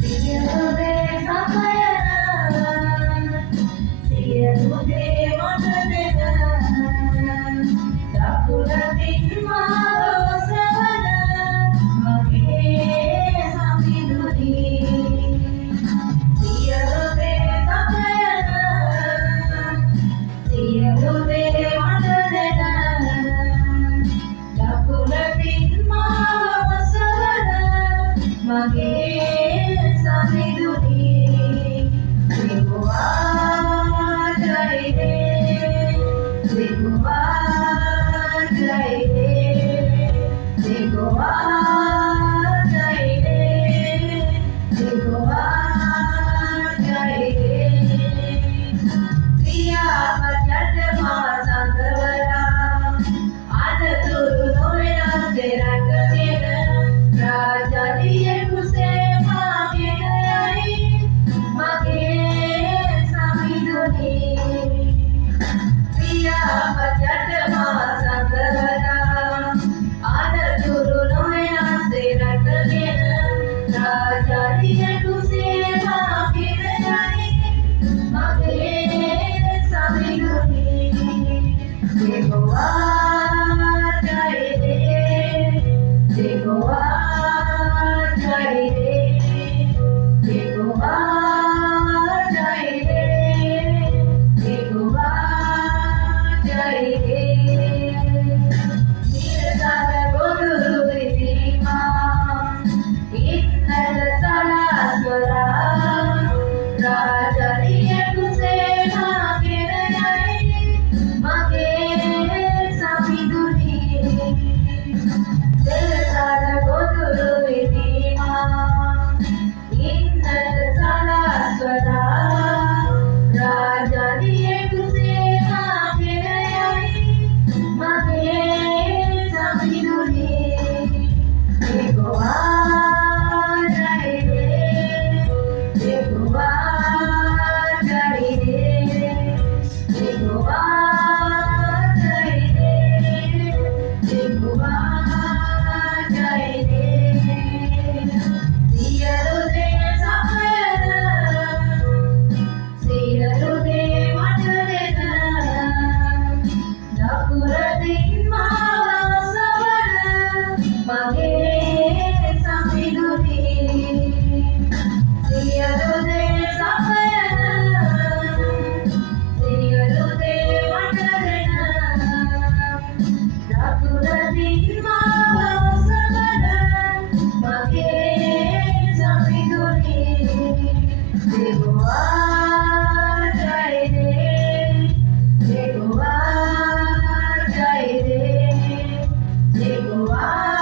සියලුදේ සපයන සියලුදේ මට දෙන දකුණතින් මාව ඔසවන මගේ සමිඳුනි සියලුදේ සපයන සියලුදේ මට දෙන දකුණතින් මාව ඔසවන මගේ සමිඳුනි Jehovah Jireh, Jehovah Jireh, Jehovah Jireh, Jehovah Jireh. Priyapat masangwara, anaturu noya serakena, Raja diye kuse magayai, magay samiduni. Priyapat masangwara, anaturu noya serakena, Raja diye kuse magayai, magay samiduni. Jehovah Jireh, Jehovah Jireh, Jehovah Jireh, Jehovah Jireh. Nirjala godulu vidima, innal salaswara, Raja diye kuse magayai, magay samiduni. Nirjala godulu vidima, innal salaswara, Raja diye kuse magayai, magay samiduni. Jehovah Jireh, Jehovah Jireh, Jehovah Jireh, Jehovah Jireh. Siyalude sapayana, siyalude matadena, dakuratin mawa savana, magay samiduni. Siyalude sapayana, siyalude matadena, dakuratin mawa savana, magay samiduni. Jehovah Jireh, Jehovah Jireh, Jehovah